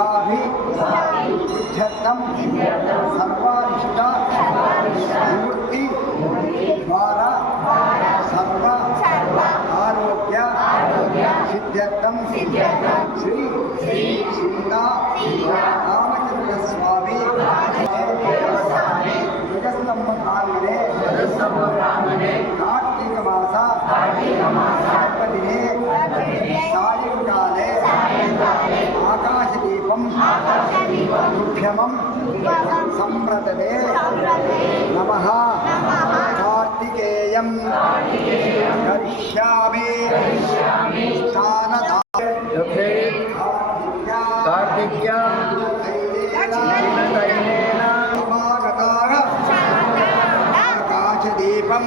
भाभिध्यर्थम सर्वानिष्ठा। मूर्ति द्वारा। सर्व। आरोग्य। सिद्ध्यर्थम श्री। सीता। रामचंद्र स्वामी దుఃఖ్యమం సంప్రదదే నమ కార్తికేయం కరిష్యామి స్థానదా కార్తిక్య తైనేన సమాగతాః ఆకాశదీపం